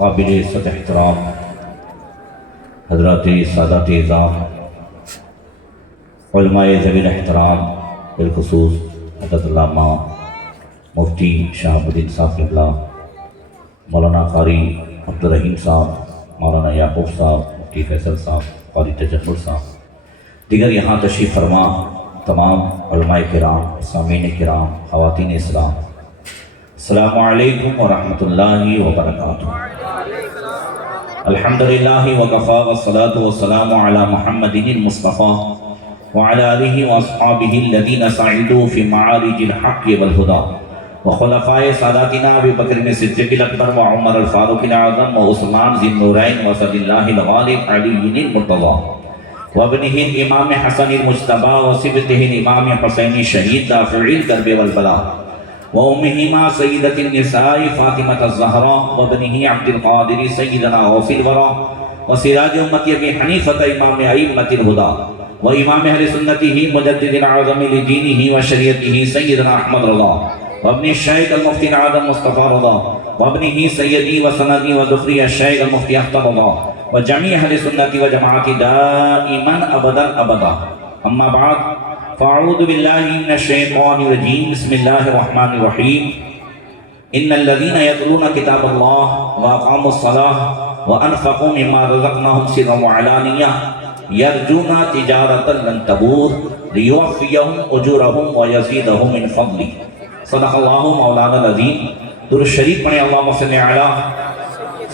قابل عزت احترام حضرات سادات اعزام علماء ذوی الاحترام بالخصوص حضرت علامہ مفتی شہاب الدین صاحب قبلہ، مولانا قاری عبدالرحیم صاحب، مولانا یعقوب صاحب، مفتی فیصل صاحب، قاری تجمل صاحب، دیگر یہاں تشریف فرما تمام علماء کرام، سامعین کرام، خواتین اسلام، السلام علیکم ورحمۃ اللہ وبرکاتہ۔ الحمدللہ وکفا والصلاة والسلام علی محمد المصطفیٰ وعلى آلہ واصحابہ الذین سعدوا فی معارج الحق والہدی وخلفاء ساداتنا ابی بکر صدیق الاکبر وعمر الفاروق الاعظم وعثمان ذی النورین واسد اللہ الغالب علی المرتضی وابنہ الامام حسن المجتبی وصبتہ الامام حسین شہید دافع الکرب والبلاء وأمهما سيدة النساء فاطمة الزهراء وابنه عبد القادر سيدنا غوث الورى وسراج أمة أبي حنيفة إمام أئمة الهدى وإمام أهل سنته مجدد الأعظم لدينه وشريعته سيدنا أحمد رضا وابن الشيخ المفتي الأعظم مصطفى رضا وابنه سيدي وسندي وذخري الشيخ المفتي أحمد رضا وجميع أهل سنة وجماعة دائما أبدا أبدا. أما بعد فاعوذ باللہ من الشیطان الرجیم، بسم اللہ الرحمن الرحیم. ان الذین یتلون کتاب اللہ واقاموا الصلاۃ وانفقوا مما رزقناهم سرا وعلانیہ یرجون تجارۃ لن تبور لیوفیہم اجورہم ویزیدہم من فضلہ. صدق اللہ مولانا العظیم. درود شریف پڑھیں اللہم صلی علی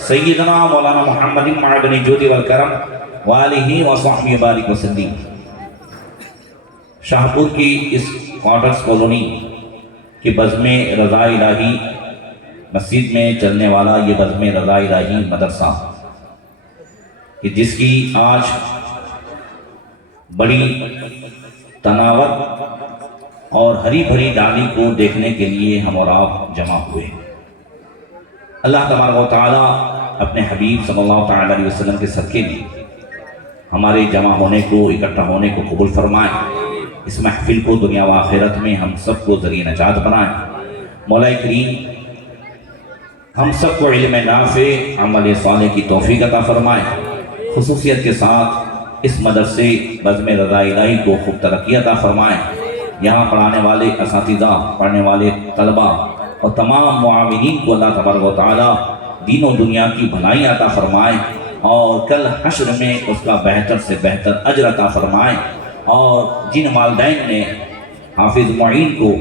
سیدنا مولانا محمد معدن الجود والکرم وآلہ وصحبہ بارک وسلم. شاہپور کی اس کوارٹرز کالونی کی بزم رضا الہی مسجد میں چلنے والا یہ بزم رضا الہی مدرسہ کہ جس کی آج بڑی تناوت اور ہری بھری ڈالی کو دیکھنے کے لیے ہم اور آپ جمع ہوئے. اللہ تبارک و تعالی اپنے حبیب صلی اللہ تعالی علیہ وسلم کے صدقے میں ہمارے جمع ہونے کو، اکٹھا ہونے کو قبول فرمائے. اس محفل کو دنیا و آخرت میں ہم سب کو ذریعہ نجات بنائیں. مولا کریم ہم سب کو علم نافع، عمل صالح کی توفیق عطا فرمائے. خصوصیت کے ساتھ اس مدرسے بزم رضا الہی کو خوب ترقی عطا فرمائے. یہاں پڑھانے والے اساتذہ، پڑھنے والے طلبہ اور تمام معاونین کو اللہ تبارک و تعالی دین و دنیا کی بھلائی عطا فرمائے اور کل حشر میں اس کا بہتر سے بہتر اجر عطا فرمائے. اور جن والدین نے حافظ معین کو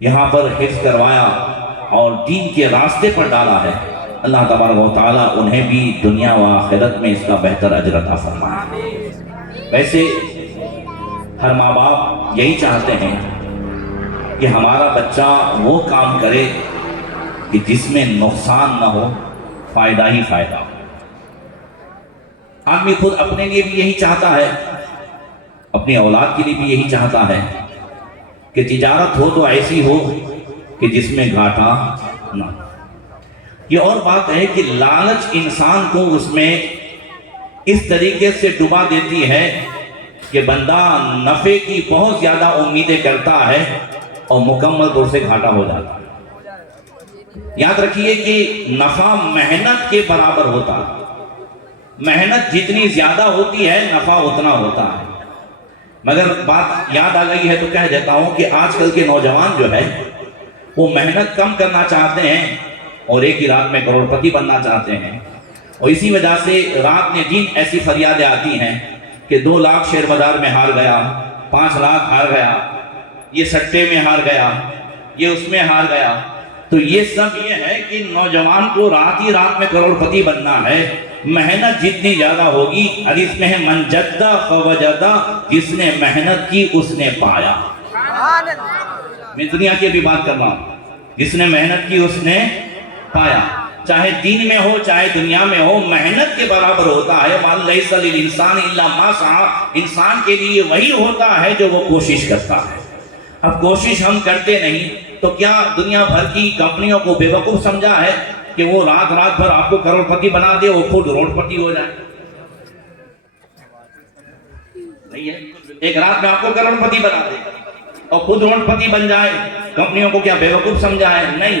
یہاں پر حفظ کروایا اور دین کے راستے پر ڈالا ہے، اللہ تبارک و تعالی انہیں بھی دنیا و آخرت میں اس کا بہتر اجر عطا فرمائے. ویسے ہر ماں باپ یہی چاہتے ہیں کہ ہمارا بچہ وہ کام کرے کہ جس میں نقصان نہ ہو، فائدہ ہی فائدہ ہو. آدمی خود اپنے لیے بھی یہی چاہتا ہے، اپنی اولاد کے لیے بھی یہی چاہتا ہے کہ تجارت ہو تو ایسی ہو کہ جس میں گھاٹا نہ. یہ اور بات ہے کہ لالچ انسان کو اس میں اس طریقے سے ڈبا دیتی ہے کہ بندہ نفع کی بہت زیادہ امیدیں کرتا ہے اور مکمل طور سے گھاٹا ہو جاتا ہے. یاد رکھیے کہ نفع محنت کے برابر ہوتا ہے. محنت جتنی زیادہ ہوتی ہے نفع اتنا ہوتا ہے. مگر بات یاد آ گئی ہے تو کہہ دیتا ہوں کہ آج کل کے نوجوان جو ہے وہ محنت کم کرنا چاہتے ہیں اور ایک ہی رات میں کروڑ پتی بننا چاہتے ہیں. اور اسی وجہ سے رات میں دن ایسی فریادیں آتی ہیں کہ 2 لاکھ شیئر بازار میں ہار گیا، 5 لاکھ ہار گیا، یہ سٹے میں ہار گیا، یہ اس میں ہار گیا. تو یہ سب یہ ہے کہ نوجوان کو رات ہی رات میں کروڑ پتی بننا ہے. محنت جتنی زیادہ ہوگی، حدیث میں ہے من جدہ فوجدہ، جس نے محنت کی اس نے پایا. میں دنیا کی بھی بات کر رہا ہوں. جس نے محنت کی اس نے پایا. چاہے دین میں ہو چاہے دنیا میں ہو، محنت کے برابر ہوتا ہے. وَأَن لَيْسَ لِلْإِنسَانِ إِلَّا مَا سَعَىٰ. انسان کے لیے وہی ہوتا ہے جو وہ کوشش کرتا ہے. اب کوشش ہم کرتے نہیں تو کیا دنیا بھر کی کمپنیوں کو بے وقوف سمجھا ہے کہ وہ رات بھر آپ کو کروڑ پتی بنا دے، وہ خود روڈ پتی ہو جائے؟ نہیں ہے. ایک رات میں آپ کو کروڑ پتی بنا دے اور خود روڈ پتی بن جائے. کمپنیوں کو کیا بے وقوف سمجھا ہے؟ نہیں.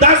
10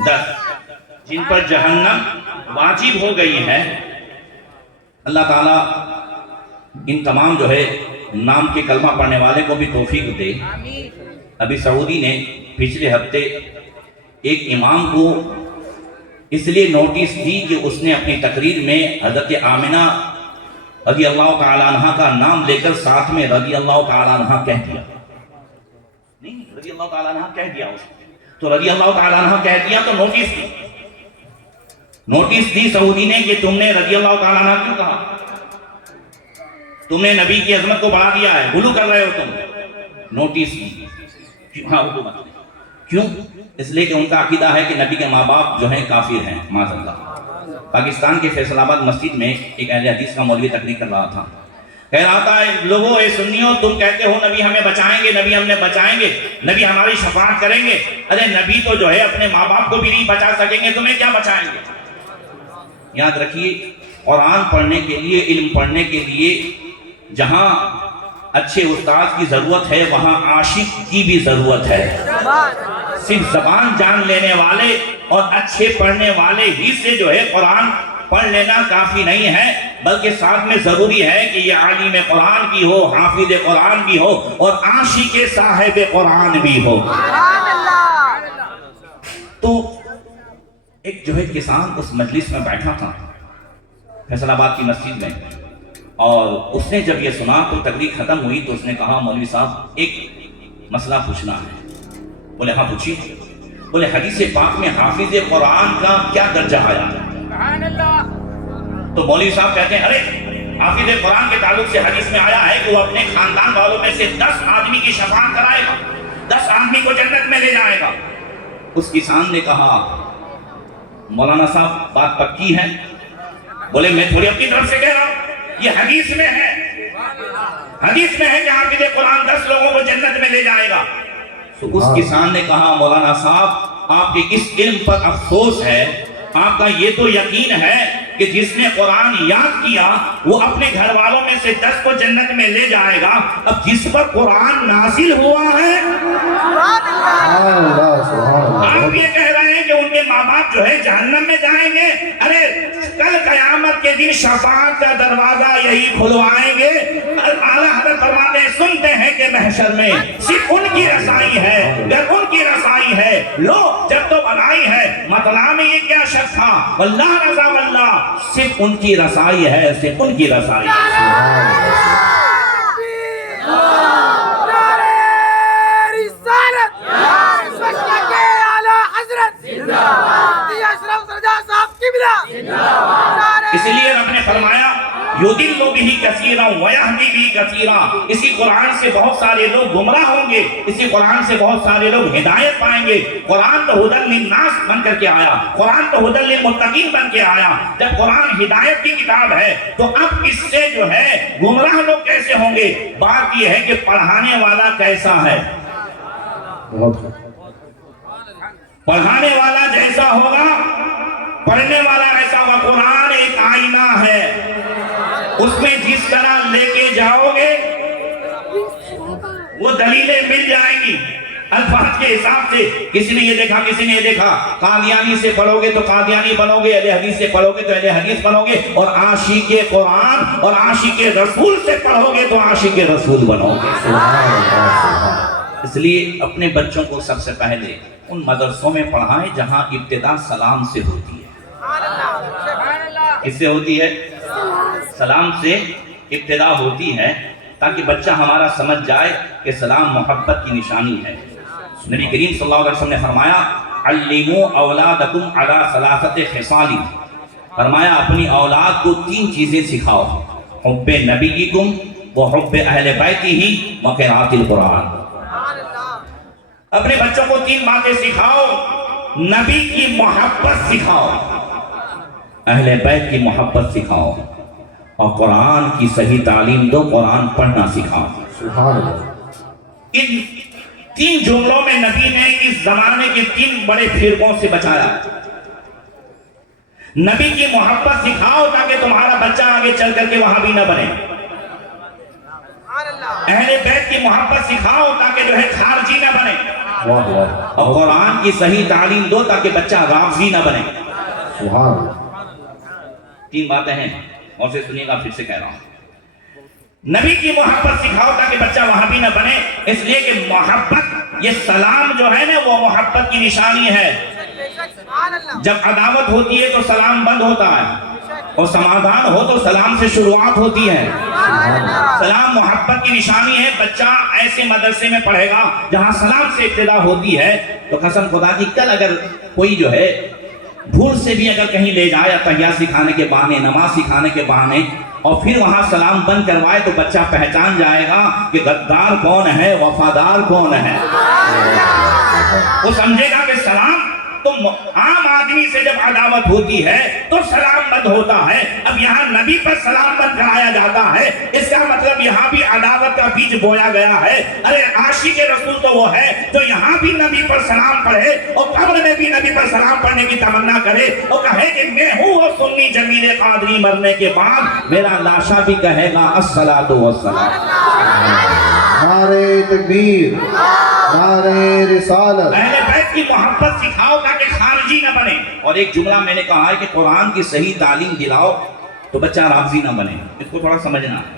10। جن پر جہنم واجب ہو گئی ہے، اللہ تعالیٰ ان تمام جو ہے نام کے کلمہ پڑھنے والے کو بھی توفیق دے۔ ابھی سعودی نے پچھلے ہفتے ایک امام کو اس لیے نوٹس دی کہ اس نے اپنی تقریر میں حضرت آمنہ رضی اللہ تعالیٰ عنہ کا نام لے کر ساتھ میں رضی اللہ تعالیٰ عنہ کہہ دیا، نہیں رضی اللہ تعالیٰ عنہ کہہ دیا اس نے، تو رضی اللہ تعالیٰ عنہ کہہ دیا تو نوٹس دی سعودی نے کہ تم نے رضی اللہ تعالیٰ عنہ کیوں کہا، تم نے نبی کی عظمت کو بڑھا دیا ہے، غلو کر رہے ہو تم، نوٹس دی۔ ہاں کیوں؟ اس لیے کہ ان کا عقیدہ ہے کہ نبی کے ماں باپ جو ہیں کافر ہیں، معاذ اللہ۔ پاکستان کے فیصل آباد مسجد میں ایک اہل حدیث کا مولوی تقریر کر رہا تھا، کہہ رہا تھا لوگوں اے سنیوں تم کہتے ہو نبی ہمیں بچائیں گے، نبی ہمیں بچائیں گے، نبی ہماری شفاعت کریں گے، ارے نبی تو جو ہے اپنے ماں باپ کو بھی نہیں بچا سکیں گے، تمہیں کیا بچائیں گے؟ یاد رکھیے قرآن پڑھنے کے لیے، علم پڑھنے کے لیے جہاں اچھے استاد کی ضرورت ہے وہاں عاشق کی بھی ضرورت ہے۔ صرف زبان جان لینے والے اور اچھے پڑھنے والے ہی سے جو ہے قرآن پڑھ لینا کافی نہیں ہے، بلکہ ساتھ میں ضروری ہے کہ یہ عالم قرآن بھی ہو، حافظ قرآن بھی ہو اور عاشق صاحب قرآن بھی ہو۔ تو ایک جو ہے کسان اس مجلس میں بیٹھا تھا فیصل آباد کی مسجد میں، اور اس نے جب یہ سنا تو تقریر ختم ہوئی تو اس نے کہا مولوی صاحب ایک مسئلہ پوچھنا ہے۔ بولے ہاں پوچھیے۔ بولے حدیث پاک میں حافظ قرآن کا کیا درجہ آیا ہے؟ تو مولوی صاحب کہتے ہیں ارے حافظ قرآن کے تعلق سے حدیث میں آیا ہے کہ وہ اپنے خاندان والوں میں سے 10 آدمی کی شفاعت کرائے گا، 10 آدمی کو جنت میں لے جائے گا۔ اس کسان نے کہا مولانا صاحب بات پکی ہے؟ بولے میں تھوڑی اپنی طرف سے کہہ رہا ہوں، یہ حدیث میں ہے، حدیث میں ہے کہ حافظ قرآن 10 لوگوں کو جنت میں لے جائے گا۔ تو اس کسان نے کہا مولانا صاحب آپ کے اس علم پر افسوس ہے، آپ کا یہ تو یقین ہے کہ جس نے قرآن یاد کیا وہ اپنے گھر والوں میں سے 10 کو جنت میں لے جائے گا، اب جس پر قرآن نازل ہوا ہے آپ یہ کہہ رہے ہیں کہ ان کے ماں باپ جو ہے جہنم میں جائیں گے؟ ارے کل قیامت کے دن شفاعت کا دروازہ یہی کھلوائیں گے۔ اعلیٰ حضرت فرماتے ہیں سنتے ہیں کہ محشر میں صرف ان کی رسائی ہے، جب ان کی رسائی ہے لو جب تو بنائی ہے، مطلع میں یہ کیا شک تھا، واللہ رضا واللہ صرف ان کی رسائی ہے، صرف ان کی رسائی ہے۔ اسی لیے رب نے فرمایا یُضِلُّ بِهِ كَثِيرًا وَيَهْدِي بِهِ كَثِيرًا، اسی قرآن سے بہت سارے لوگ گمراہ ہوں گے، اسی قرآن سے بہت سارے لوگ ہدایت پائیں گے۔ قرآن تو ہدی للناس بن کر کے آیا، قرآن تو ہدی للمتقین بن کے آیا۔ جب قرآن ہدایت کی کتاب ہے تو اب اس سے جو ہے گمراہ لوگ کیسے ہوں گے؟ بات یہ ہے کہ پڑھانے والا کیسا ہے، پڑھانے والا جیسا ہوگا پڑھنے والا ایسا ہوگا۔ قرآن ایک آئینہ ہے، اس میں جس طرح لے کے جاؤ گے وہ دلیلیں مل جائیں گی الفاظ کے حساب سے۔ کسی نے یہ دیکھا، کسی نے یہ دیکھا، قادیانی سے پڑھو گے تو قادیانی بنو گے، اہل حدیث سے پڑھو گے تو اہل حدیث بنو گے، اور عاشق قرآن اور عاشق رسول سے پڑھو گے تو عاشق رسول بنو گے۔ اس لیے اپنے بچوں کو سب سے پہلے ان مدرسوں میں پڑھائیں جہاں ابتدا سلام سے ہوتی ہے۔ کس سے ہوتی ہے؟ سلام سے ابتدا ہوتی ہے، تاکہ بچہ ہمارا سمجھ جائے کہ سلام محبت کی نشانی ہے۔ نبی کریم صلی اللہ علیہ وسلم نے فرمایا علموا اولادکم علی ثلاثۃ خصال، فرمایا اپنی اولاد کو 3 چیزیں سکھاؤ، حب نبیکم وحب اہل بیتہ وقراءۃ القرآن۔ اپنے بچوں کو 3 باتیں سکھاؤ، نبی کی محبت سکھاؤ، اہل بیت کی محبت سکھاؤ، اور قرآن کی صحیح تعلیم دو، قرآن پڑھنا سکھاؤ۔ سبحان اللہ۔ ان 3 جملوں میں نبی نے اس زمانے کے 3 بڑے فرقوں سے بچایا۔ نبی کی محبت سکھاؤ تاکہ تمہارا بچہ آگے چل کر کے وہاں بھی نہ بنے، اہل بیت کی محبت سکھاؤ تاکہ جو ہے خارجی نہ بنے، اور قرآن کی صحیح تعلیم دو تاکہ بچہ رافضی نہ بنے۔ سبحان اللہ. 3 باتیں ہیں اور سے سنیے گا، پھر سے کہہ رہا ہوں. نبی کی محبت سکھاؤ تاکہ بچہ وہابی نہ بنے، اس لیے کہ محبت، یہ سلام جو ہے نا وہ محبت کی نشانی ہے. جب عداوت ہوتی ہے تو سلام بند ہوتا ہے، اور سمادھان ہو تو سلام سے شروعات ہوتی ہے. سلام محبت کی نشانی ہے. بچہ ایسے مدرسے میں پڑھے گا جہاں سلام سے ابتدا ہوتی ہے تو قسم خدا کی کل اگر کوئی جو ہے بھول سے بھی اگر کہیں لے جائے تحیات سکھانے کے بہانے، نماز سکھانے کے بہانے، اور پھر وہاں سلام بند کروائے تو بچہ پہچان جائے گا کہ غدار کون ہے، وفادار کون ہے. وہ سمجھے گا کہ سلام تو عام آدمی سے جب عداوت ہوتی ہے تو سلام بند ہوتا ہے. اب یہاں نبی پر سلام بند کرایا جاتا ہے، اس کا مطلب یہاں بھی عداوت کا بیج بویا گیا ہے. ارے عاشق رسول تو وہ ہے جو یہاں بھی نبی پر سلام پڑھے اور قبر میں بھی نبی پر سلام پڑھنے کی تمنا کرے اور کہے کہ میں ہوں وہ سنی جمیل قادری، مرنے کے بعد میرا لاشا بھی کہے گا الصلاۃ والسلام. نعرہ تکبیر، نعرہ رسالت. اہل بیت کی محبت سکھاؤ تاکہ خارجی نہ بنے. اور ایک جملہ میں نے کہا ہے کہ قرآن کی صحیح تعلیم دلاؤ تو بچہ رافضی نہ بنے. اس کو تھوڑا سمجھنا ہے.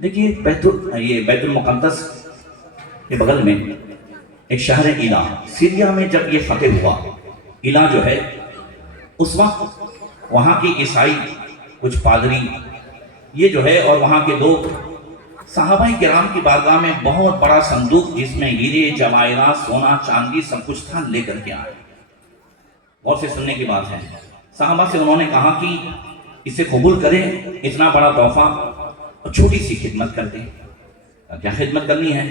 دیکھیے بیت المقدس کے بغل میں ایک شہر علا، سیریا میں جب یہ فتح ہوا، علا جو ہے اس وقت وہاں کے عیسائی کچھ پادری یہ جو ہے اور وہاں کے لوگ صحابہ کرام کی بارگاہ میں بہت بڑا صندوق جس میں ہیرے جواہرات سونا چاندی سب کچھ تھا لے کر کے آئے. غور سے سننے کی بات ہے. صحابہ سے انہوں نے کہا کہ اسے قبول کریں، اتنا بڑا تحفہ، اور چھوٹی سی خدمت کر دیں. کیا خدمت کرنی ہے؟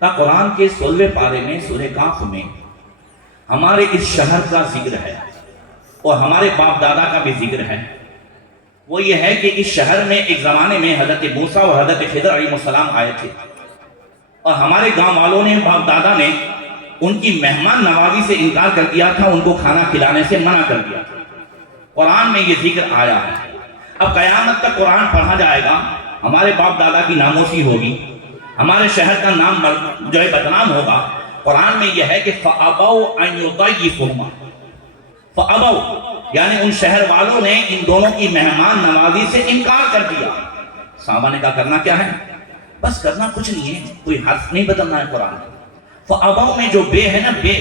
کہا قرآن کے 16ویں پارے میں سورہ کاف میں ہمارے اس شہر کا ذکر ہے اور ہمارے باپ دادا کا بھی ذکر ہے. وہ یہ ہے کہ اس شہر میں ایک زمانے میں حضرت موسیٰ اور حضرت خضر علیہ السلام آئے تھے، اور ہمارے گاؤں والوں نے، باپ دادا نے ان کی مہمان نوازی سے انکار کر دیا تھا، ان کو کھانا کھلانے سے منع کر دیا تھا. قرآن میں یہ ذکر آیا ہے. اب قیامت تک قرآن پڑھا جائے گا، ہمارے باپ دادا کی ناموسی ہوگی، ہمارے شہر کا نام جو ہے بدنام ہوگا. قرآن میں یہ ہے کہ فَأَبَوْا أَن يُضَيِّفُهُمَا، فَأَبَوْا یعنی ان شہر والوں نے ان دونوں کی مہمان نوازی سے انکار کر دیا. صحابہ نے کہا کرنا کیا ہے؟ بس کرنا کچھ نہیں ہے، کوئی حرف نہیں بدلنا ہے. قرآن فَأَبَوْا میں جو بے ہے نا، بے،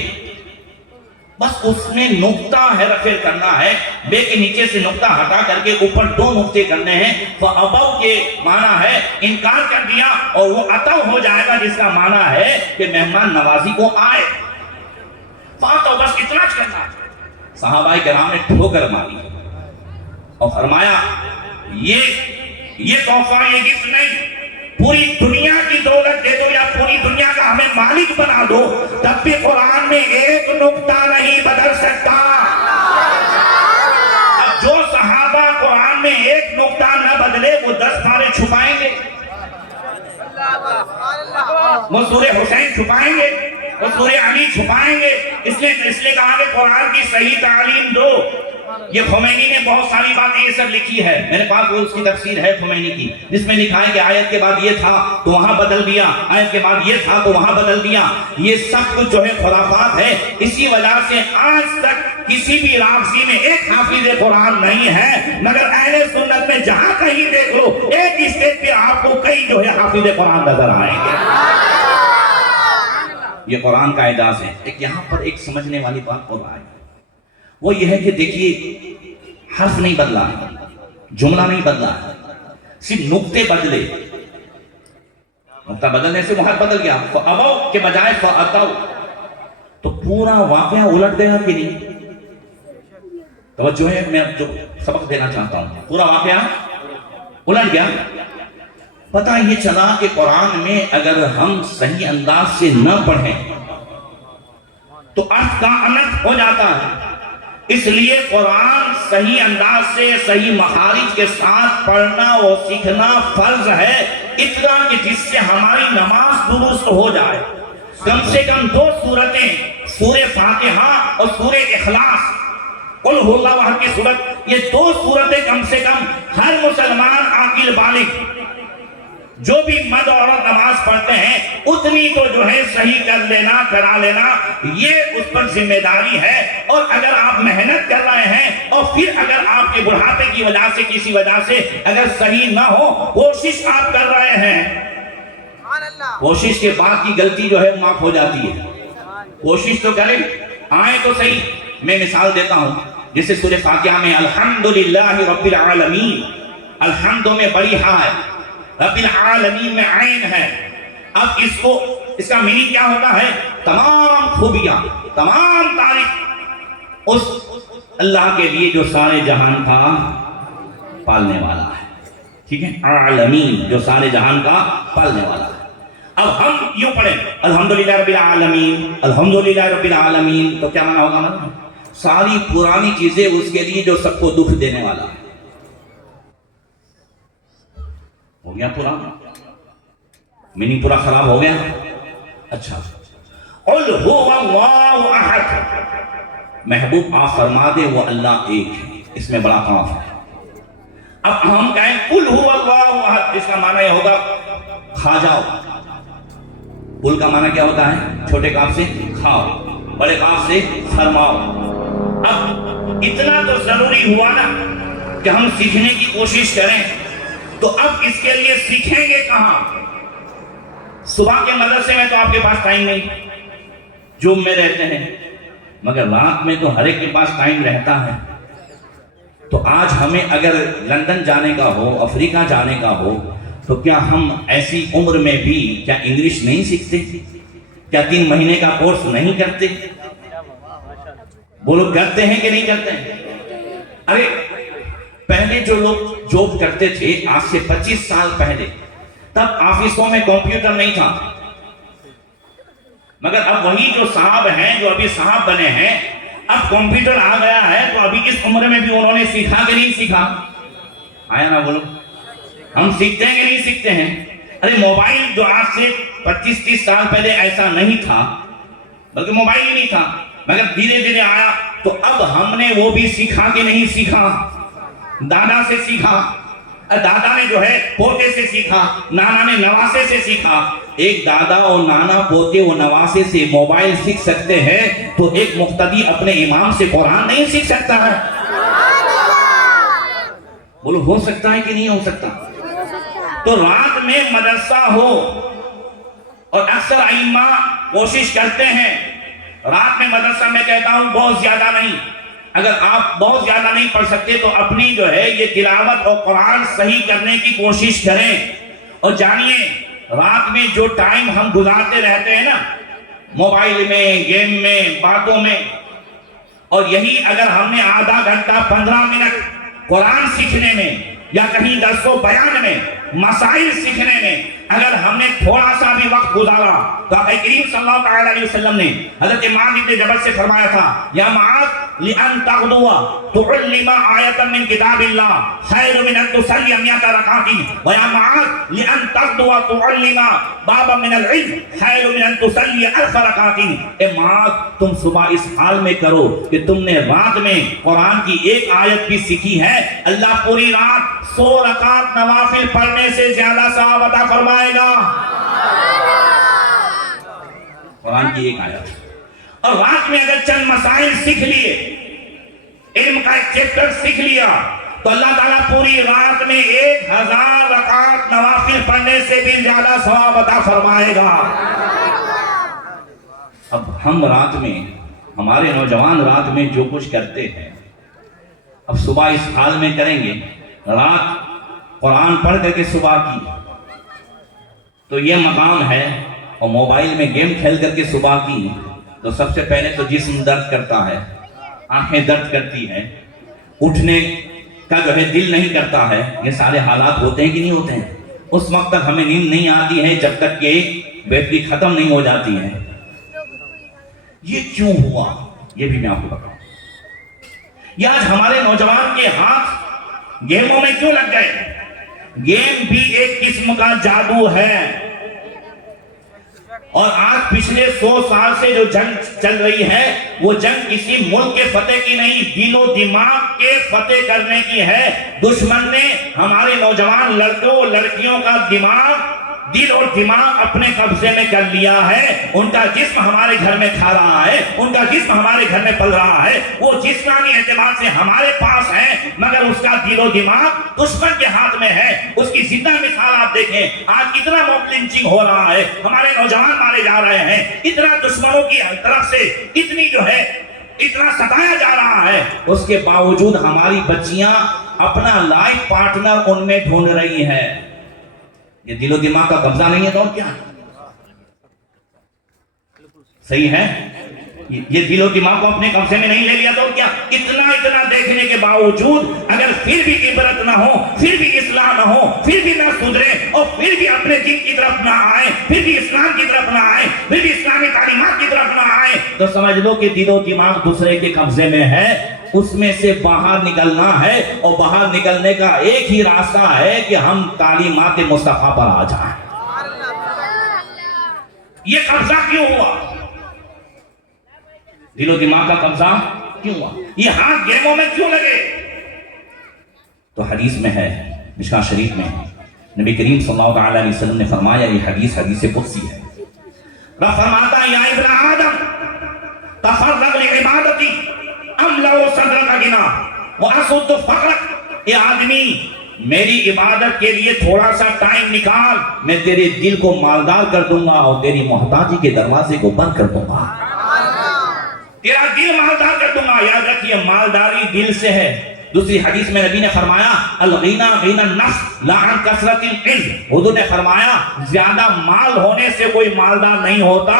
بس اس میں نقطہ حرف کرنا ہے. بے کے نیچے سے نقطہ ہٹا کر کے اوپر 2 نقطے کرنے ہیں. فَأَبَوْا کے معنی ہے انکار کر دیا، اور وہ عطو ہو جائے گا جس کا معنی ہے کہ مہمان نوازی کو آئے. فَأَتَوْا بس اتنا کرنا ہے. صحابہ کرام نے ٹھوکر ماری اور فرمایا یہ تحفہ، یہ گفٹ نہیں، پوری دنیا کی دولت دے دو یا پوری دنیا کا ہمیں مالک بنا دو، تب بھی قرآن میں ایک نقطہ نہیں بدل سکتا. اب جو صحابہ قرآن میں ایک نقطہ نہ بدلے وہ 10 پارے چھپائیں گے، وہ سورہ حسین چھپائیں گے، وہ سورہ علی چھپائیں گے. اس لیے کہا کہ قرآن کی صحیح تعلیم دو. یہ خمینی نے بہت ساری باتیں یہ سب لکھی ہے، میرے پاس وہ اس کی تفسیر ہے خمینی کی، جس میں لکھا ہے کہ آیت کے بعد یہ تھا تو وہاں بدل دیا، آیت کے بعد یہ تھا تو وہاں بدل دیا. یہ سب کچھ جو ہے خرافات ہے. اسی وجہ سے آج تک کسی بھی رافضی میں ایک حافظ قرآن نہیں ہے، مگر اہل سنت میں جہاں کہیں دیکھ لو ایک اسٹیج پہ آپ کو کئی جو ہے حافظ قرآن نظر آئیں گے. یہ قرآن کا اعجاز ہے. ایک یہاں پر ایک سمجھنے والی بات اور آئی، وہ یہ ہے کہ دیکھیے حرف نہیں بدلا، جملہ نہیں بدلا، صرف نقطے بدلے. نقطہ بدلنے سے محرف بدل گیا. فَأَبَوْا کے بجائے فَأَتَوْا، تو پورا واقعہ الٹ گیا کہ نہیں؟ توجہ ہے، میں جو سبق دینا چاہتا ہوں، پورا واقعہ الٹ گیا. پتہ یہ چلا کہ قرآن میں اگر ہم صحیح انداز سے نہ پڑھیں تو ارتھ کا انرتھ ہو جاتا ہے. اس لیے قرآن صحیح انداز سے صحیح مخارج کے ساتھ پڑھنا و سیکھنا فرض ہے، اتنا کہ جس سے ہماری نماز درست ہو جائے. کم سے کم 2 سورتیں، سورہ فاتحہ اور سورہ اخلاص، قل ہو اللہ احد کی سورت، یہ 2 سورتیں کم سے کم ہر مسلمان عاقل بالغ جو بھی مرد اور عورت نماز پڑھتے ہیں اتنی تو جو ہے صحیح کر لینا، کرا لینا، یہ اس پر ذمہ داری ہے۔ اور اگر آپ محنت کر رہے ہیں اور پھر اگر آپ کے بڑھاپے کی وجہ سے کسی وجہ سے اگر صحیح نہ ہو، کوشش آپ کر رہے ہیں، کوشش کے بعد کی غلطی جو ہے معاف ہو جاتی ہے۔ کوشش تو کریں، آئیں تو صحیح۔ میں مثال دیتا ہوں، جیسے سورہ فاتحہ میں الحمدللہ رب العالمین، الحمد میں بڑی ہاں ہے، رب العالمین میں عین ہے۔ اب اس کا میننگ کیا ہوتا ہے؟ تمام خوبیاں، تمام تعریف اس اللہ کے لیے جو سارے جہان کا پالنے والا ہے، ٹھیک ہے، عالمین جو سارے جہان کا پالنے والا ہے۔ اب ہم یوں پڑھیں الحمدللہ رب العالمین، الحمدللہ رب العالمین، تو کیا معنی ہوگا؟ نا ساری پرانی چیزیں اس کے لیے جو سب کو دکھ دینے والا ہے۔ ہو گیا پورا میننگ پورا خراب ہو گیا؟ اچھا، قل هو اللہ احد، محبوب آپ فرما دے وہ اللہ ایک ہے، اس میں بڑا خوف ہے۔ اب ہم کہیں قل هو اللہ احد، اس کا معنی یہ ہوگا کھا جاؤ۔ قل کا معنی کیا ہوتا ہے؟ چھوٹے کاف سے کھاؤ، بڑے کاف سے فرماؤ۔ اب اتنا تو ضروری ہوا نا کہ ہم سیکھنے کی کوشش کریں، تو اب اس کے لیے سیکھیں گے کہاں؟ صبح کے مدرسے میں تو آپ کے پاس ٹائم نہیں، جوم میں رہتے ہیں، مگر رات میں تو ہر ایک کے پاس ٹائم رہتا ہے۔ تو آج ہمیں اگر لندن جانے کا ہو، افریقہ جانے کا ہو، تو کیا ہم ایسی عمر میں بھی کیا انگلش نہیں سیکھتے؟ کیا 3 مہینے کا کورس نہیں کرتے؟ وہ لوگ کرتے ہیں کہ نہیں کرتے ہیں؟ ارے پہلے جو لوگ جاب کرتے تھے آج سے 25 سال پہلے، تب آفسوں میں کمپیوٹر نہیں تھا، مگر اب وہی جو صاحب ہیں، جو ابھی صاحب بنے ہیں، اب کمپیوٹر آ گیا ہے، تو ابھی اس عمر میں بھی انہوں نے سیکھا کہ نہیں سیکھا؟ آیا نا بولو، ہم سیکھتے ہیں کہ نہیں سیکھتے ہیں؟ ارے موبائل جو آج سے 25-30 سال پہلے ایسا نہیں تھا، بلکہ موبائل ہی نہیں تھا، مگر دھیرے دھیرے آیا، تو اب ہم نے وہ بھی سیکھا کہ نہیں سیکھا؟ دادا سے سیکھا، دادا نے جو ہے پوتے سے سیکھا، نانا نے نواسے سے سیکھا۔ ایک دادا اور نانا، پوتے اور نواسے سے موبائل سیکھ سکتے ہیں، تو ایک مقتدی اپنے امام سے قرآن نہیں سیکھ سکتا ہے؟ بولو ہو سکتا ہے کہ نہیں ہو سکتا؟ تو رات میں مدرسہ ہو، اور اکثر ائمہ کوشش کرتے ہیں رات میں مدرسہ، میں کہتا ہوں بہت زیادہ نہیں، اگر آپ بہت زیادہ نہیں پڑھ سکتے تو اپنی جو ہے یہ تلاوت اور قرآن صحیح کرنے کی کوشش کریں۔ اور جانیے رات میں جو ٹائم ہم گزارتے رہتے ہیں نا، موبائل میں، گیم میں، باتوں میں، اور یہی اگر ہم نے آدھا گھنٹہ 15 منٹ قرآن سیکھنے میں، یا کہیں درس و بیان میں، مسائل سیکھنے میں اگر ہم نے تھوڑا سا بھی وقت گزارا، تو آقا کریم صلی اللہ علیہ وسلم نے حضرت معاذ بن جبل سے فرمایا تھا، یا معاذ لأن تغدو تعلم آیتا من کتاب اللہ خیر من ان تصلی 100 رکعت، ویا معاذ لأن تغدو تعلم بابا من العلم خیر من ان تصلی 1000 رکعت۔ اے معاذ تم صبح اس حال میں کرو کہ تم نے رات میں قرآن کی ایک آیت بھی سیکھی ہے، اللہ پوری رات 100 رکعت نوافل پڑھنے سے زیادہ ثواب عطا فرمائے گا۔ قرآن کی ایک آیت، اور رات میں اگر چند مسائل سیکھ لیے، علم کا ایک چیپٹر سیکھ لیا، تو اللہ تعالیٰ پوری رات میں 1000 رکعت نوافل پڑھنے سے بھی زیادہ ثواب عطا فرمائے گا۔ اب ہم رات میں، ہمارے نوجوان رات میں جو کچھ کرتے ہیں، اب صبح اس حال میں کریں گے، رات قرآن پڑھ کر کے صبح کی، تو یہ مقام ہے، اور موبائل میں گیم کھیل کر کے صبح کی، تو سب سے پہلے تو جسم درد کرتا ہے، آنکھیں درد کرتی ہیں، اٹھنے کا جو ہے دل نہیں کرتا ہے، یہ سارے حالات ہوتے ہیں کہ نہیں ہوتے ہیں؟ اس وقت تک ہمیں نیند نہیں آتی ہے جب تک کہ بیٹری ختم نہیں ہو جاتی ہے۔ یہ کیوں ہوا؟ یہ بھی میں آپ کو بتاؤں۔ یہ آج ہمارے نوجوان کے ہاتھ گیموں میں کیوں لگ گئے؟ گیم بھی ایک قسم کا جادو ہے۔ اور آج پچھلے 100 سال سے جو جنگ چل رہی ہے وہ جنگ کسی ملک کے فتح کی نہیں، دل و دماغ کے فتح کرنے کی ہے۔ دشمن نے ہمارے نوجوان لڑکوں لڑکیوں کا دل اور دماغ اپنے قبضے میں کر لیا ہے۔ ان کا جسم ہمارے گھر میں کھا رہا ہے، ان کا جسم ہمارے گھر میں پل رہا ہے، وہ جسمانی اعتبار سے ہمارے پاس ہے مگر اس کا دل و دماغ دشمن کے ہاتھ میں ہے۔ اس کی زندہ مثال آپ دیکھیں، آج کتنا موب لنچنگ ہو رہا ہے، ہمارے نوجوان مارے جا رہے ہیں، اتنا دشمنوں کی طرف سے اتنا ستایا جا رہا ہے، اس کے باوجود ہماری بچیاں اپنا لائف پارٹنر ان میں ڈھونڈ رہی ہے۔ یہ دل و دماغ کا قبضہ نہیں ہے تو اور کیا؟ صحیح ہے؟ یہ دل و دماغ کو اپنے قبضے میں نہیں لے لیا تو اور کیا؟ اتنا دیکھنے کے باوجود اگر پھر بھی عبرت نہ ہو، پھر بھی اصلاح نہ ہو، پھر بھی نہ سدھرے اور پھر بھی اپنے دین کی طرف نہ آئے، پھر بھی اسلام کی طرف نہ آئے، پھر بھی اسلامی تعلیمات کی طرف نہ آئے، تو سمجھ لو کہ دل و دماغ دوسرے کے قبضے میں ہے۔ اس میں سے باہر نکلنا ہے، اور باہر نکلنے کا ایک ہی راستہ ہے کہ ہم تعلیمات مصطفیٰ پر آ جائیں۔ یہ قبضہ کیوں ہوا؟ دل و دماغ کا قبضہ کیوں ہوا؟ یہ ہاتھ گیموں میں کیوں لگے؟ تو حدیث میں ہے، مشکاۃ شریف میں نبی کریم صلی اللہ علیہ وسلم نے فرمایا، یہ حدیث قدسی ہے۔ رب فرماتا ہے، یا ابن آدم تفرغ لعبادتی املأ صدرک غنا واسد فقرک۔ اے آدمی، میری عبادت کے لیے تھوڑا سا ٹائم نکال، میں تیرے دل کو مالدار کر دوں گا اور تیری محتاجی کے دروازے کو بند کر دوں گا، تیرا دل مالدار کر دوں گا۔ یاد رکھیے، مالداری دل سے ہے۔ دوسری حدیث میں نبی نے فرمایا، الغنا غنا النفس لا عن کثرت العلم۔ حضور نے فرمایا، زیادہ مال ہونے سے کوئی مالدار نہیں ہوتا،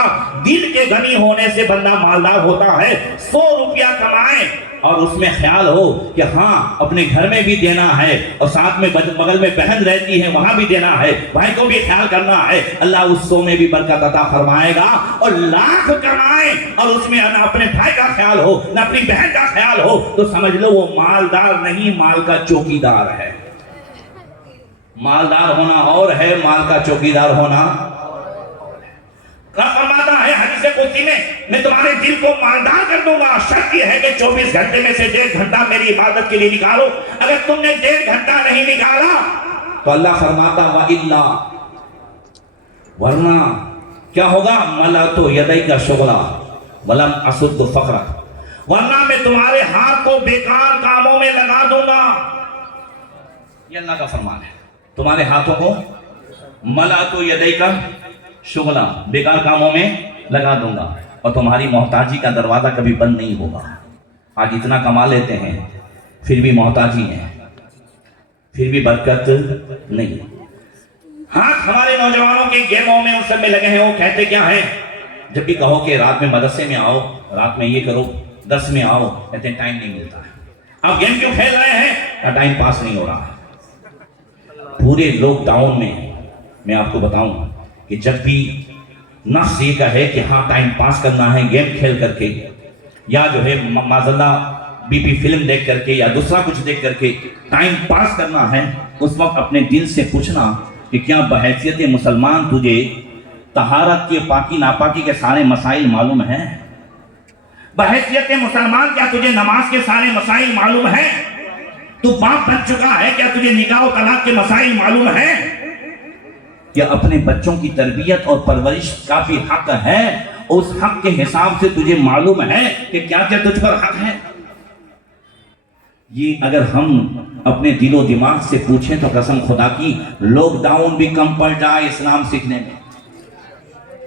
دل کے غنی ہونے سے بندہ مالدار ہوتا ہے۔ 100 روپیہ کمائیں اور اس میں خیال ہو کہ ہاں اپنے گھر میں بھی دینا ہے، اور ساتھ میں بغل میں بہن رہتی ہے وہاں بھی دینا ہے، بھائی کو بھی خیال کرنا ہے، اللہ اس 100 میں بھی برکت عطا فرمائے گا۔ اور لاکھ کمائیں اور اس میں نہ اپنے بھائی کا خیال ہو نہ اپنی بہن کا خیال ہو، تو سمجھ لو وہ مالدار نہیں، مال کا چوکیدار ہے۔ مالدار ہونا اور ہے، مال کا چوکیدار ہونا۔ فرماتا ہے حدیث قدسی میں تمہارے دل کو مالدار کر دوں گا، شرط یہ ہے کہ 24 گھنٹے میں سے 1.5 گھنٹہ میری عبادت کے لیے نکالو۔ اگر تم نے 1.5 گھنٹہ نہیں نکالا تو اللہ فرماتا وَإِلَّا، ورنہ کیا ہوگا، مَلَأْتُ يَدَيْكَ شُغْلًا وَلَمْ أَسُدُّ فَقْرًا، ورنہ میں تمہارے ہاتھ کو بیکار کاموں میں لگا دوں گا۔ یہ اللہ کا فرمان ہے، تمہارے ہاتھوں کو مَلَأْتُ يَدَيْكَ شغلہ، بیکار کاموں میں لگا دوں گا، اور تمہاری محتاجی کا دروازہ کبھی بند نہیں ہوگا۔ آج اتنا کما لیتے ہیں پھر بھی محتاجی ہیں، پھر بھی برکت نہیں۔ ہاتھ ہمارے نوجوانوں کے گیموں میں ان سب میں لگے ہیں، وہ کہتے کیا ہیں؟ جب بھی کہو کہ رات میں مدرسے میں آؤ، رات میں یہ کرو، درس میں آؤ، کہتے ہیں ٹائم نہیں ملتا ہے۔ آپ گیم کیوں کھیل رہے ہیں؟ یا ٹائم پاس نہیں ہو رہا ہے۔ پورے لاک ڈاؤن میں آپ کو بتاؤں کہ جب بھی نفس یہ کہے کہ ہاں ٹائم پاس کرنا ہے گیم کھیل کر کے، یا جو ہے معذاللہ بی پی فلم دیکھ کر کے یا دوسرا کچھ دیکھ کر کے ٹائم پاس کرنا ہے، اس وقت اپنے دل سے پوچھنا کہ کیا بحیثیت مسلمان تجھے طہارت کے، پاکی ناپاکی کے سارے مسائل معلوم ہیں؟ بحیثیت مسلمان کیا تجھے نماز کے سارے مسائل معلوم ہیں؟ تو باپ بن چکا ہے، کیا تجھے نکاح و طلاق کے مسائل معلوم ہیں؟ کہ اپنے بچوں کی تربیت اور پرورش کا بھی حق ہے، اس حق کے حساب سے تجھے معلوم ہے کہ کیا کیا تجھ پر حق ہے؟ یہ اگر ہم اپنے دل و دماغ سے پوچھیں تو قسم خدا کی لاک ڈاؤن بھی کم پڑ جائے اسلام سیکھنے میں۔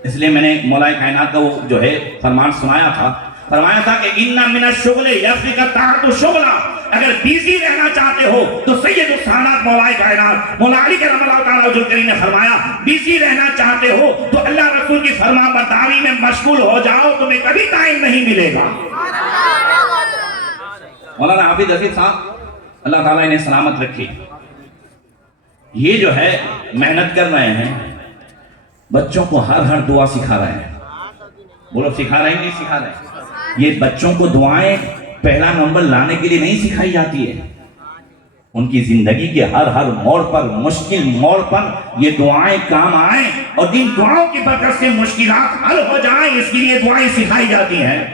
اس لیے میں نے مولا کائنات کا وہ جو ہے فرمان سنایا تھا کہ اِنَّ مِنَ الشُّغْلِ يَفْرِقَ تَعْتُ شُغْلًا، اگر بیزی رہنا چاہتے ہو تو سید السادات مولا کائنات مولا علی کرم اللہ تعالیٰ وجل کریم نے فرمایا، بیزی رہنا چاہتے ہو تو اللہ رسول کی فرما برداری میں مشغول ہو جاؤ، تمہیں کبھی ٹائم نہیں ملے گا۔ مولانا حافظ حفیظ صاحب اللہ تعالیٰ انہیں سلامت رکھے، یہ جو ہے محنت کر رہے ہیں، بچوں کو ہر دعا سکھا رہے ہیں۔ بولو سکھا رہے ہیں، نہیں سکھا رہے ہیں؟ یہ بچوں کو دعائیں پہلا نمبر لانے کے لیے نہیں سکھائی جاتی ہے، ان کی زندگی کے ہر موڑ پر، مشکل موڑ پر یہ دعائیں کام آئیں اور ان دعاؤں کی برکت سے مشکلات حل ہو جائیں، اس کے لیے دعائیں سکھائی جاتی ہیں۔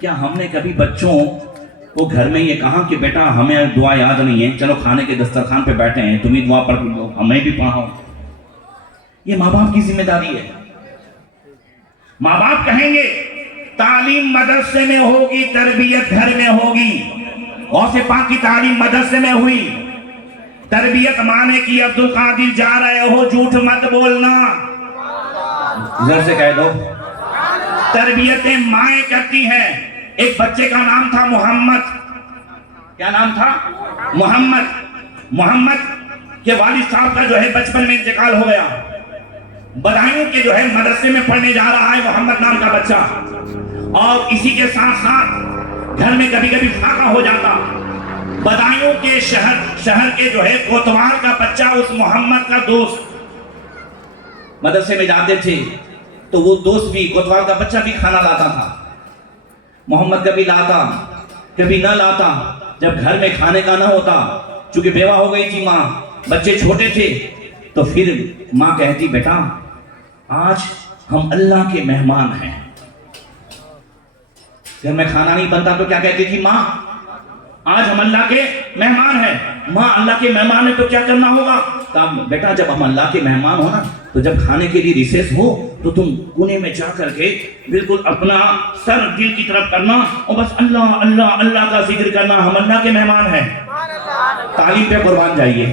کیا ہم نے کبھی بچوں کو گھر میں یہ کہا کہ بیٹا ہمیں دعا یاد نہیں ہے، چلو کھانے کے دسترخوان پہ بیٹھے ہیں، تم ہی دعا پڑھ لو، ہمیں بھی پڑھاؤ؟ یہ ماں باپ کی ذمہ داری ہے۔ ماں باپ کہیں گے تعلیم مدرسے میں ہوگی، تربیت گھر میں ہوگی۔ غوث پاک کی تعلیم مدرسے میں ہوئی، تربیت ماں نے کی، عبد القادر جا رہے ہو جھوٹ مت بولنا، ادھر سے کہہ دو۔ تربیتیں مائیں کرتی ہیں۔ ایک بچے کا نام تھا محمد، کیا نام تھا؟ محمد کے والد صاحب کا جو ہے بچپن میں انتقال ہو گیا، بدایوں کے جو ہے مدرسے میں پڑھنے جا رہا ہے محمد نام کا بچہ، اور اسی کے ساتھ ساتھ گھر میں کبھی کبھی فاقہ ہو جاتا۔ بدایوں کے شہر کے جو ہے کوتوال کا بچہ اس محمد کا دوست مدرسے میں جاتے تھے، تو وہ دوست بھی، کوتوال کا بچہ بھی کھانا لاتا تھا۔ محمد کبھی لاتا کبھی نہ لاتا۔ جب گھر میں کھانے کا نہ ہوتا، چونکہ بیوہ ہو گئی تھی ماں، بچے چھوٹے تھے، تو پھر ماں کہتی بیٹا آج ہم اللہ کے مہمان ہیں۔ گھر میں کھانا نہیں بنتا تو کیا کہتی تھی ماں؟ آج ہم اللہ کے مہمان ہیں۔ ماں اللہ کے مہمان ہیں تو کیا کرنا ہوگا؟ کہا بیٹا جب ہم اللہ کے مہمان ہو نا، تو جب کھانے کے لیے ریسیس ہو تو تم کونے میں جا کر کے بالکل اپنا سر دل کی طرف کرنا اور بس اللہ اللہ اللہ کا ذکر کرنا، ہم اللہ کے مہمان ہیں۔ تعلیم پہ قربان جائیے،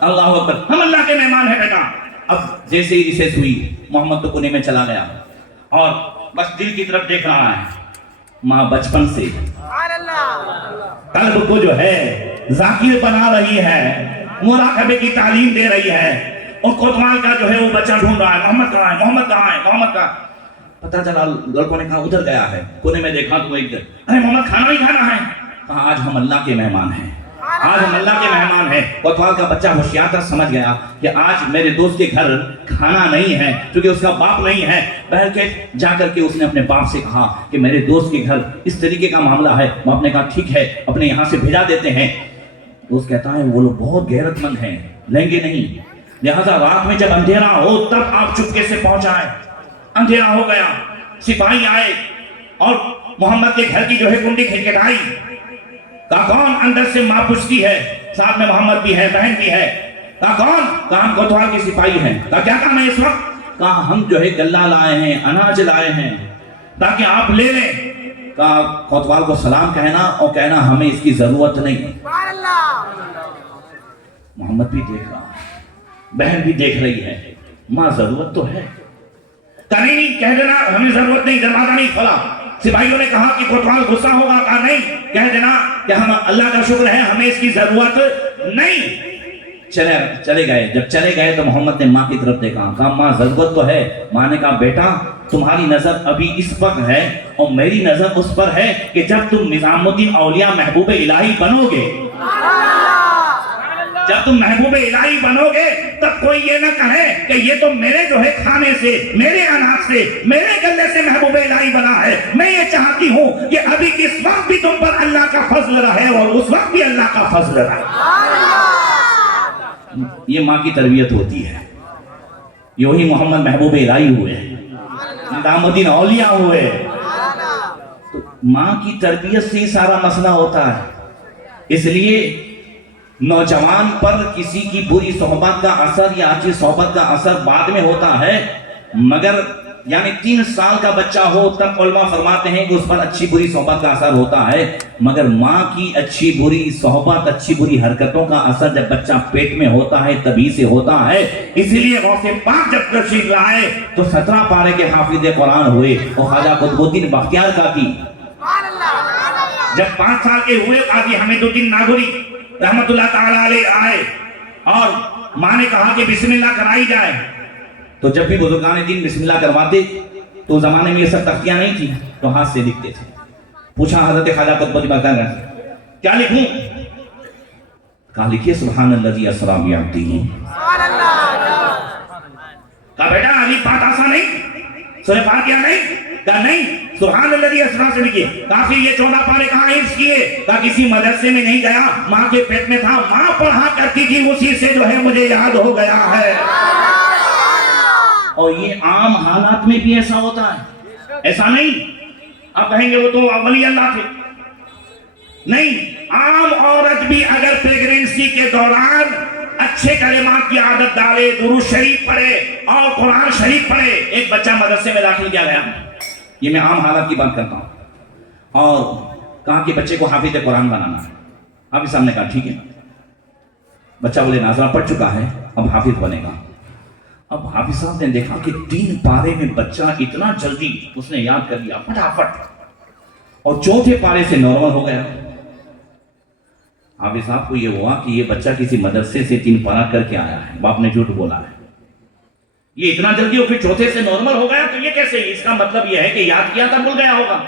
اللہ اکبر، ہم اللہ کے مہمان ہیں بیٹا۔ اب جیسے ہی ریسیس ہوئی، محمد تو کونے میں چلا گیا اور بس دل کی طرف دیکھ رہا ہے۔ ماں بچپن سے قلب کو جو ہے ذاکر بنا رہی ہے، مراقبے کی تعلیم دے رہی ہے، اور کوتوال کا جو ہے وہ بچہ ڈھونڈ رہا ہے، محمد کہاں ہے، محمد کہاں ہے، محمد کا پتہ چلا، لڑکوں نے کہا ادھر گیا ہے، کونے میں دیکھا تو وہ ادھر، ارے محمد کھانا نہیں کھانا ہے؟ کہا آج ہم اللہ کے مہمان ہیں، آج ہم اللہ کے مہمان ہیں۔ کوتوال کا بچہ ہوشیار تھا، سمجھ گیا کہ آج میرے دوست کے گھر کھانا نہیں ہے، کیونکہ اس کا باپ نہیں ہے۔ بہر کے جا کر کے اس نے اپنے باپ سے کہا کہ میرے دوست کے گھر اس طریقے کا معاملہ ہے۔ باپ نے کہا ٹھیک ہے، اپنے یہاں سے بھیجا دیتے ہیں۔ دوست کہتا ہے وہ لوگ بہت غیرت مند ہیں، لیں گے نہیں، لہذا رات میں جب اندھیرا ہو تب آپ چپکے سے پہنچائیں۔ اندھیرا ہو گیا، سپاہی آئے اور محمد کے گھر کی جو ہے کنڈی کھٹکھٹائی۔ کہا کون؟ اندر سے ماں پوچھتی ہے، ساتھ میں محمد بھی ہے، بہن بھی ہے۔ کہا کون؟ کہا ہم کوتوال کے سپاہی ہیں۔ کہا کیا کام ہے اس وقت؟ کہا ہم جو ہے غلہ لائے ہیں، اناج لائے ہیں تاکہ آپ لے لیں۔ کہا کوتوال کو سلام کہنا اور کہنا ہمیں اس کی ضرورت نہیں۔ محمد بھی دیکھ رہا ہے، بہن بھی دیکھ رہی ہے، ماں ضرورت تو ہے۔ کہا نہیں، کہہ دینا ہمیں ضرورت نہیں، دروازہ نہیں کھولا۔ سپاہیوں نے کہا کہ کوتوال غصہ ہوگا، کہا نہیں، کہہ دینا کہ ہم اللہ کا شکر ہے ہمیں اس کی ضرورت نہیں۔ چلے گئے۔ جب چلے گئے تو محمد نے ماں کی طرف دیکھا، کہا ماں ضرورت تو ہے۔ ماں نے کہا بیٹا تمہاری نظر ابھی اس پر ہے اور میری نظر اس پر ہے کہ جب تم نظام الدین اولیاء محبوب الہی بنو گے، جب تم محبوب الہی بنو گے تب کوئی یہ نہ کہے کہ یہ تو میرے جو ہے کھانے سے، میرے اناج سے، میرے گلے سے محبوب الہی بنا ہے۔ میں یہ چاہتی ہوں کہ ابھی اس وقت بھی تم پر اللہ کا فضل رہے اور اس وقت بھی اللہ کا فضل رہے۔ یہ ماں کی تربیت ہوتی ہے۔ یوں ہی محمد محبوب الہی ہوئے، نظام الدین اولیاء ہوئے۔ تو ماں کی تربیت سے ہی سارا مسئلہ ہوتا ہے۔ اس لیے نوجوان پر کسی کی بری صحبت کا اثر یا اچھی صحبت کا اثر بعد میں ہوتا ہے، مگر یعنی 3 سال کا بچہ ہو تب علماء فرماتے ہیں کہ اس پر اچھی بری صحبت کا اثر ہوتا ہے، مگر ماں کی اچھی بری صحبت، اچھی بری حرکتوں کا اثر جب بچہ پیٹ میں ہوتا ہے تبھی سے ہوتا ہے۔ اسی لیے غوث پاک جب تشریف لائے تو 17 پارے کے حافظ قرآن ہوئے اور خواجہ قطب الدین بختیار کا کی۔ جب 5 سال کے ہوئے قاضی حمید الدین ناگوری رحمت اللہ تعالیٰ علیہ آئے اور ماں نے کہا کہ بسم اللہ کرائی جائے، تو جب بھی بزرگان دین بسم اللہ کرواتے تو زمانے میں یہ سب تختیاں نہیں تھی، تو ہاتھ سے لکھتے تھے۔ پوچھا حضرت خواجہ قطب الدین بختیار کیا لکھوں؟ کہا لکھیے سبحان الذی اسری بعبدہ۔ کہا بیٹا الف بات آسان نہیں، سورہ فاتحہ نہیں؟ کہا نہیں، سبحان الذی اسریٰ سے لکھیے. کافی یہ 14 پارے کہاں حفظ کیے؟ کہا کسی مدرسے میں نہیں گیا، ماں کے پیٹ میں تھا، ماں پڑھا کرتی تھی، اسی سے جو ہے مجھے یاد ہو گیا ہے. اور یہ عام حالات میں بھی ایسا ہوتا ہے، ایسا نہیں آپ کہیں گے وہ تو ولی اللہ تھے. نہیں، عام عورت بھی اگر پریگننسی کے دوران اچھے کلمات کی عادت ڈالے، درود شریف پڑھے اور قرآن شریف پڑھے. ایک بچہ مدرسے میں داخل کیا گیا، یہ میں عام حالات کی بات کرتا ہوں، اور کہا کہ بچے کو حافظ قرآن بنانا ہے. حافظ صاحب نے کہا ٹھیک ہے. بچہ بولے ناظرہ پڑھ چکا ہے، اب حافظ بنے گا. اب حافظ صاحب نے دیکھا کہ 3 پارے میں بچہ اتنا جلدی اس نے یاد کر لیا فٹافٹ، اور 4تھے پارے سے نارمل ہو گیا. حافظ صاحب کو یہ ہوا کہ یہ بچہ کسی مدرسے سے 3 پارہ کر کے آیا ہے، باپ نے جھوٹ بولا ہے. یہ اتنا جلدی ہو پھر 4تھے سے نارمل ہو گیا، تو یہ کیسے؟ اس کا مطلب یہ ہے کہ یاد کیا تھا بھول گیا ہوگا.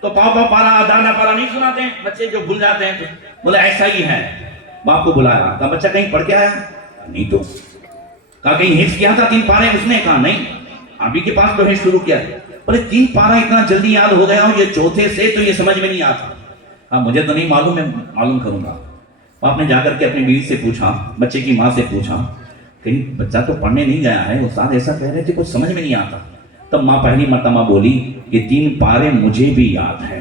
تو پاؤ پارا آدھا پارا نہیں سناتے ہیں بچے جو بھول جاتے ہیں. تو بولا ایسا ہی ہے. باپ کو بلایا، کہا بچہ کہیں پڑھ کے آیا؟ نہیں. تو کہا کہیں حفظ کیا تھا 3 پارے؟ اس نے کہا نہیں، ابھی کے پاس تو ہے شروع کیا ہے. بولے 3 پارہ اتنا جلدی یاد ہو گیا ہوں، یہ 4تھے سے تو یہ سمجھ میں نہیں آتا. مجھے تو نہیں معلوم، میں معلوم کروں گا. آپ نے جا کر کے اپنی بیوی سے پوچھا، بچے کی ماں سے پوچھا، کہیں بچہ تو پڑھنے نہیں گیا ہے، استاد ایسا کہہ رہے تھے کچھ سمجھ میں نہیں آتا. تب ماں پہلی مرتبہ بولی کہ 3 پارے مجھے بھی یاد ہے،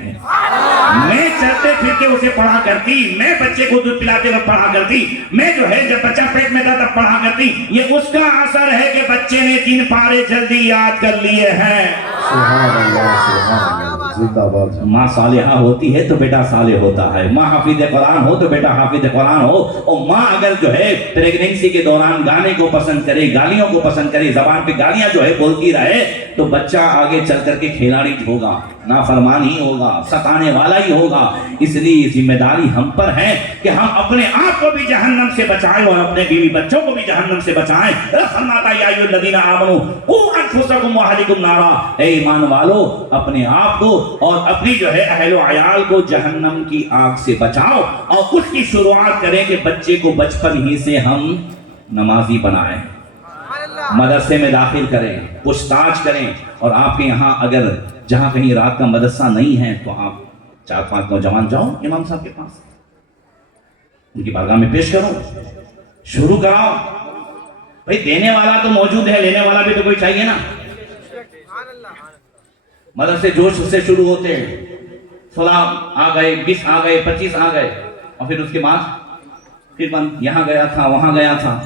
میں چلتے پھرتے اسے پڑھا کرتی، میں بچے کو دودھ پلاتے وقت پڑھا کرتی، میں جو ہے جب بچہ پیٹ میں تھا تب پڑھا کرتی. یہ اس کا اثر ہے کہ بچے نے 3 پارے جلدی یاد کر لیے ہیں. سبحان اللہ، سبحان اللہ، زندہ باد. ماں صالحہ ہوتی ہے تو بیٹا صالح ہوتا ہے، ماں حافظ قرآن ہو تو بیٹا حافظ قرآن ہو. اور ماں اگر جو ہے پریگننسی کے دوران گانے کو پسند کرے، گالیوں کو پسند کرے، زبان پہ گالیاں جو ہے بولتی رہے، تو بچہ آگے چل کر کے کھلاڑی ہوگا، نافرمان ہی ہوگا، ستانے والا ہی ہوگا. اس لیے ذمہ داری ہم پر ہے کہ ہم اپنے آپ کو بھی جہنم سے بچائیں اور اپنے بیوی بچوں کو بھی جہنم سے بچائیں. فرماتا یا ایھا الذین آمنوا قوا انفسکم واہلکم نارا، اے ایمان والو اپنے آپ کو اور اپنی جو ہے اہل و عیال کو جہنم کی آگ سے بچاؤ. اور اس کی شروعات کریں کہ بچے کو بچپن ہی سے ہم نمازی بنائیں، مدرسے میں داخل کریں، پوچھتاچھ کریں. اور آپ کے یہاں اگر جہاں کہیں رات کا مدرسہ نہیں ہے تو آپ 4-5 نوجوان جاؤ امام صاحب کے پاس، ان کی بارگاہ میں پیش کرو، شروع کراؤ. بھئی دینے والا تو موجود ہے، لینے والا بھی تو کوئی چاہیے نا. مدرسے جوش سے شروع ہوتے ہیں، 16 آ گئے، 20 آ گئے، 25 آ گئے، اور پھر اس کے بعد پھر بند، یہاں گیا تھا وہاں گیا تھا.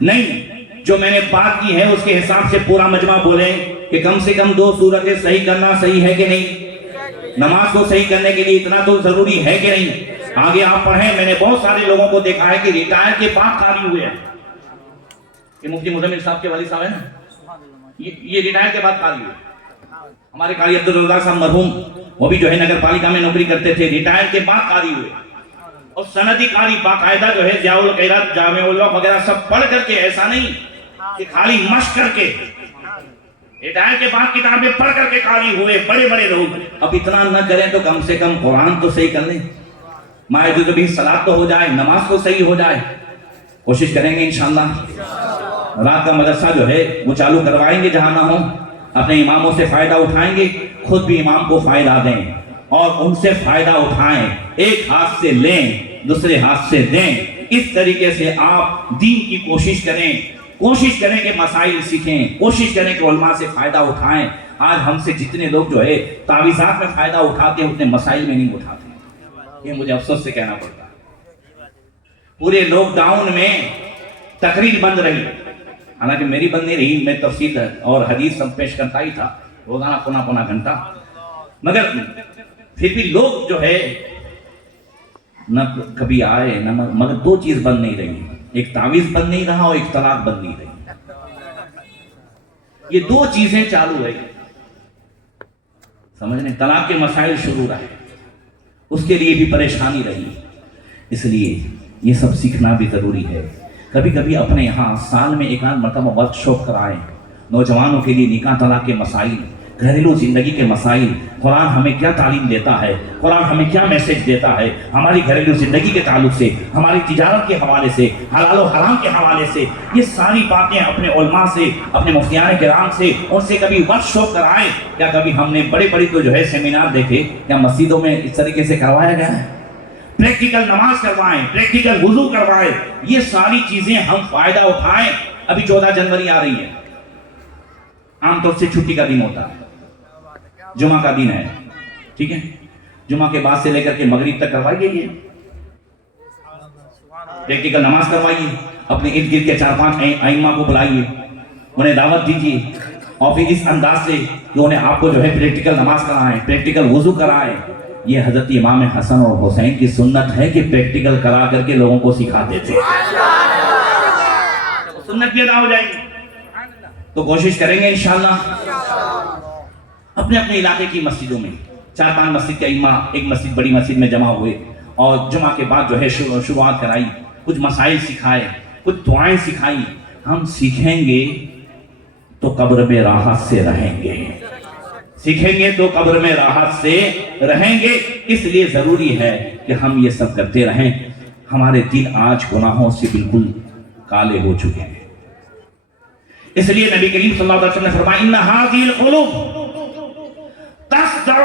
نہیں، جو میں نے بات کی ہے اس کے حساب سے پورا مجمع بولے کہ کم سے کم 2 سورتیں صحیح کرنا صحیح ہے کہ نہیں؟ نماز کو صحیح کرنے کے لیے اتنا تو ضروری ہے کہ نہیں؟ آگے آپ پڑھیں. میں نے بہت سارے لوگوں کو دیکھا ہے کہ ریٹائر کے بعد قاری ہوئے ہیں. یہ مفتی مزمل صاحب کے والی صاحب ہے نا، یہ ریٹائر کے بعد قاری ہوئے. ہمارے قاری عبدالرزاق صاحب مرحوم، وہ بھی جو ہے نگر پالیکا میں نوکری کرتے تھے، ریٹائر کے بعد قاری ہوئے. اور سندی قاری باقاعدہ جو ہے ضیاء الخیرات، جامع الوقت وغیرہ سب پڑھ کر کے، ایسا نہیں کہ خالی مشق کر کے، ریٹائر کے بعد کتابیں پڑھ کر کے قاری ہوئے بڑے بڑے لوگ. اب اتنا نہ کریں تو کم سے کم قرآن تو صحیح کر لیں، مائدہ جو بھی صلاۃ تو ہو جائے، نماز تو صحیح ہو جائے. کوشش کریں گے انشاءاللہ. رات کا مدرسہ جو ہے وہ چالو کروائیں گے جہاں نہ ہو، اپنے اماموں سے فائدہ اٹھائیں گے، خود بھی امام کو فائدہ دیں اور ان سے فائدہ اٹھائیں. ایک ہاتھ سے لیں دوسرے ہاتھ سے دیں. اس طریقے سے آپ دین کی کوشش کریں کہ مسائل سیکھیں، کوشش کریں کہ علماء سے فائدہ اٹھائیں. آج ہم سے جتنے لوگ جو ہے تعویذات میں فائدہ اٹھاتے ہیں اتنے مسائل میں نہیں اٹھاتے. یہ مجھے افسوس سے کہنا پڑتا ہے. پورے لاک ڈاؤن میں تقریر بند رہی، حالانکہ میری بند نہیں رہی، میں تفسیر اور حدیث سب پیش کرتا ہی تھا روزانہ پونا گھنٹہ، مگر پھر بھی لوگ جو ہے نہ کبھی آئے نہ، مگر 2 چیز بند نہیں رہی، ایک تعویذ بند نہیں رہا اور ایک طلاق بند نہیں رہی. یہ 2 چیزیں چالو رہی. سمجھنے طلاق کے مسائل شروع رہے، اس کے لیے بھی پریشانی رہی. اس لیے یہ سب سیکھنا بھی ضروری ہے. کبھی کبھی اپنے یہاں سال میں 1 آدھ مرتبہ ورک شاپ کرائیں نوجوانوں کے لیے، نکاح طلاق کے مسائل. گھریلو زندگی کے مسائل، قرآن ہمیں کیا تعلیم دیتا ہے، قرآن ہمیں کیا میسج دیتا ہے ہماری گھریلو زندگی کے تعلق سے، ہماری تجارت کے حوالے سے، حلال و حرام کے حوالے سے، یہ ساری باتیں اپنے علماء سے، اپنے مفتیان کرام سے، ان سے کبھی ورک شاپ کرائیں؟ کیا کبھی ہم نے بڑے بڑے تو جو ہے سیمینار دیکھے، کیا مسجدوں میں اس طریقے سے کروایا گیا ہے؟ پریکٹیکل نماز کروائیں، پریکٹیکل وضو کروائیں، یہ ساری چیزیں ہم فائدہ اٹھائیں۔ ابھی 14 جنوری آ رہی ہے، عام طور سے چھٹی کا دن ہوتا ہے، جمعہ کا دن ہے، ٹھیک ہے؟ جمعہ کے بعد سے لے کر کے مغرب تک کروائیے، یہ پریکٹیکل نماز کروائیے، اپنے ارد گرد کے 4-5 ائمہ کو بلائیے، انہیں دعوت دیجیے، اور پھر اس انداز سے کہ انہیں آپ کو جو ہے پریکٹیکل نماز کرائیں، پریکٹیکل وضو کرائیں۔ یہ حضرت امام حسن اور حسین کی سنت ہے کہ پریکٹیکل کرا کر کے لوگوں کو سکھاتے تھے، سنت بھی ادا ہو جائے گی۔ تو کوشش کریں گے انشاءاللہ اپنے اپنے علاقے کی مسجدوں میں 4-5 مسجد کے ائمہ ایک مسجد، بڑی مسجد میں جمع ہوئے، اور جمعہ کے بعد جو ہے شروعات کرائی، کچھ مسائل سکھائے، کچھ دعائیں سکھائی۔ ہم سیکھیں گے تو قبر میں راحت سے رہیں گے، سیکھیں گے تو قبر میں راحت سے رہیں گے۔ اس لیے ضروری ہے کہ ہم یہ سب کرتے رہیں۔ ہمارے دل آج گناہوں سے بالکل کالے ہو چکے ہیں، اس لیے نبی کریم صلی اللہ علیہ وسلم نے فرمایا ان هذه القلوب تصدع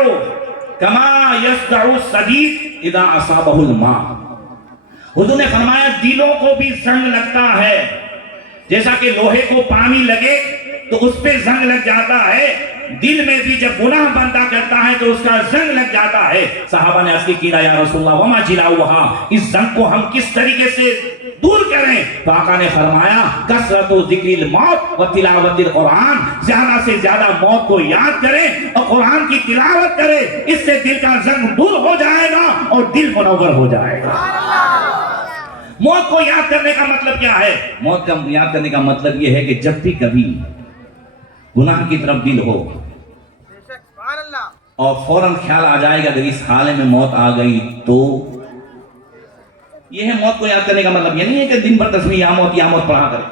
كما يصدع الصديد اذا اصابه الماء۔ حضور نے فرمایا دلوں کو بھی زنگ لگتا ہے، جیسا کہ لوہے کو پانی لگے تو اس پہ زنگ لگ جاتا ہے، دل میں بھی جب گناہ بندہ کرتا ہے تو اس کا زنگ لگ جاتا ہے۔ صحابہ نے عرض کیا یا رسول اللہ وما جلاؤہا، اس زنگ کو ہم کس طریقے سے دور کریں؟ تو آقا نے فرمایا کثرت ذکر الموت و تلاوت القرآن، زیادہ سے زیادہ موت کو یاد کریں اور قرآن کی تلاوت کریں، اس سے دل کا زنگ دور ہو جائے گا اور دل منور ہو جائے گا۔ موت کو یاد کرنے کا مطلب کیا ہے؟ موت کا یاد کرنے کا مطلب یہ ہے کہ جب بھی کبھی گناہ کی طرف دل ہو اور فوراً خیال آ جائے گا اگر اس حالے میں موت آ گئی تو، یہ ہے موت کو یاد کرنے کا مطلب۔ یہ نہیں ہے کہ دن بھر تسبیح یا موت پڑھا کرے۔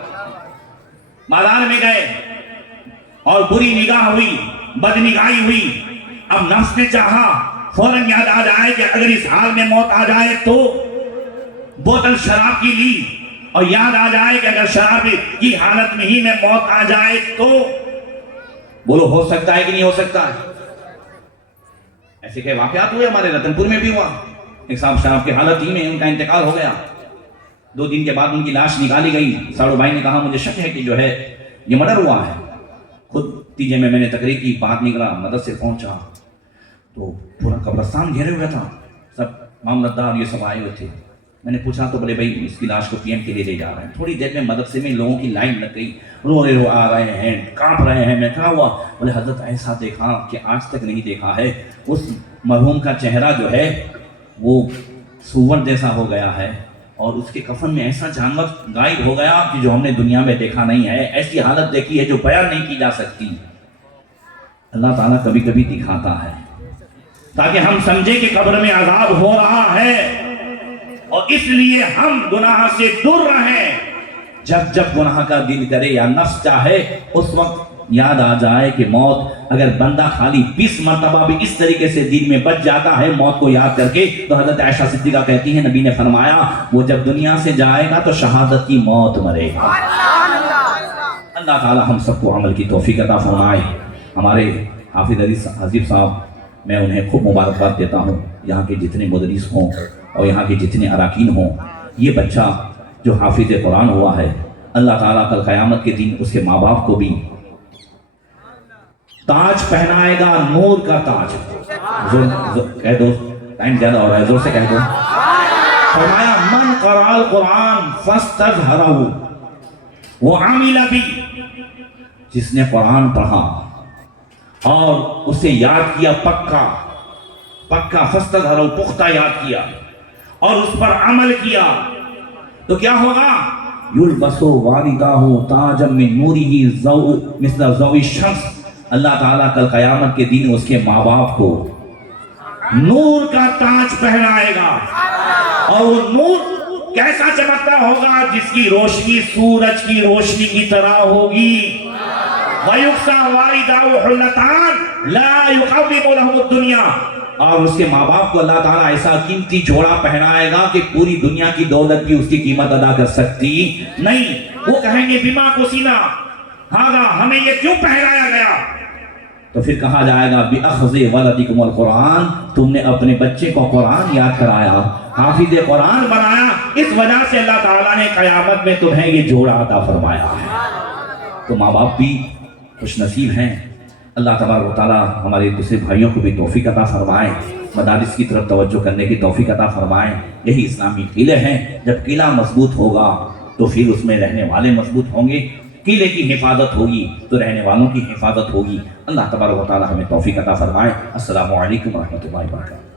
بازار میں گئے اور بری نگاہ ہوئی، بد نگاہی ہوئی، اب نفس نے چاہا فوراً یاد آ جائے کہ اگر اس حال میں موت آ جائے تو، بوتل شراب کی لی اور یاد آ جائے کہ اگر شراب کی حالت میں ہی میں موت آ جائے تو، بولو ہو سکتا ہے کہ نہیں ہو سکتا ہے؟ ایسے کہ واقعات ہوئے، ہمارے رتن پور میں بھی ہوا، ایک صاحب شراب کی حالت ہی میں ان کا انتقال ہو گیا، 2 دن کے بعد ان کی لاش نکالی گئی۔ ساڑھو بھائی نے کہا مجھے شک ہے کہ جو ہے یہ مرڈر ہوا ہے۔ خود تیجے میں نے تقریر کی، باہر نکلا، مدد سے پہنچا تو پورا قبرستان گھیرے ہوئے تھا، سب معاملتدار یہ سب آئے ہوئے تھے۔ میں نے پوچھا تو بولے بھائی اس کی لاش کو پی ایم کے لیے لے جا رہے ہیں۔ تھوڑی دیر میں مدرسے میں لوگوں کی لائن لگ گئی، رو رہے آ رہے ہیں، کانپ رہے ہیں۔ میں کہا ہوا؟ بولے حضرت ایسا دیکھا کہ آج تک نہیں دیکھا ہے، اس مرحوم کا چہرہ جو ہے وہ سور جیسا ہو گیا ہے، اور اس کے کفن میں ایسا جانور غائب ہو گیا کہ جو ہم نے دنیا میں دیکھا نہیں ہے، ایسی حالت دیکھی ہے جو بیان نہیں کی جا سکتی۔ اللہ تعالیٰ کبھی کبھی دکھاتا ہے تاکہ ہم سمجھیں کہ قبر میں عذاب ہو رہا ہے، اور اس لیے ہم گناہ سے دور رہیں۔ جب جب گناہ کا دل کرے یا نفس چاہے اس وقت یاد آ جائے کہ موت، اگر بندہ خالی 20 مرتبہ بھی اس طریقے سے دل میں بچ جاتا ہے موت کو یاد کر کے، تو حضرت عائشہ صدیقہ کہتی ہیں نبی نے فرمایا وہ جب دنیا سے جائے گا تو شہادت کی موت مرے گا۔ اللہ تعالی ہم سب کو عمل کی توفیق عطا فرمائے۔ ہمارے حافظ حضیب صاحب، میں انہیں خوب مبارکباد دیتا ہوں، یہاں کے جتنے مدرس ہوں اور یہاں کے جتنے اراکین ہوں، یہ بچہ جو حافظ قرآن ہوا ہے، اللہ تعالیٰ کل قیامت کے دن اس کے ماں باپ کو بھی تاج پہنائے گا، نور کا تاج۔ کہہ دو، ٹائم زیادہ ہو رہا ہے، زور سے کہہ دو۔ فرمایا من قرأ القرآن فاستظہرہ وعمل بھی، جس نے قرآن پڑھا اور اسے یاد کیا پکا فاستظہرہ، پختہ یاد کیا اور اس پر عمل کیا، تو کیا ہوگا؟ یلبسو والداہ تاجا من نورہ مثل ضوء الشمس، اللہ تعالیٰ کل قیامت کے دن اس کے ماں باپ کو نور کا تاج پہنائے گا، اور وہ نور کیسا چمکتا ہوگا؟ جس کی روشنی سورج کی روشنی کی طرح ہوگی۔ وَيُقْسَى وَالِدَاهُ حُلَّتَانِ لَا يُقَوِّمُ لَهُمُ الدُّنْيَا، اور اس کے ماں باپ کو اللہ تعالیٰ ایسا قیمتی جوڑا پہنائے گا کہ پوری دنیا کی دولت بھی اس کی قیمت ادا کر سکتی نہیں۔ وہ کہیں گے بما کسینا ھذا، ہمیں یہ کیوں پہنایا گیا؟ تو پھر کہا جائے گا بِأَخْذِ وَلَدِكُمُ الْقُرْآنَ، تم نے اپنے بچے کو قرآن یاد کرایا، حافظ قرآن بنایا، اس وجہ سے اللہ تعالیٰ نے قیامت میں تمہیں یہ جوڑا عطا فرمایا ہے۔ تو ماں باپ بھی خوش نصیب ہیں۔ اللہ تبارک و تعالیٰ ہمارے دوسرے بھائیوں کو بھی توفیق عطا فرمائے، مدارس کی طرف توجہ کرنے کی توفیق عطا فرمائے۔ یہی اسلامی قلعے ہیں، جب قلعہ مضبوط ہوگا تو پھر اس میں رہنے والے مضبوط ہوں گے، قلعے کی حفاظت ہوگی تو رہنے والوں کی حفاظت ہوگی۔ اللہ تبارک و تعالیٰ ہمیں توفیق عطا فرمائے۔ السلام علیکم ورحمۃ اللہ وبرکاتہ۔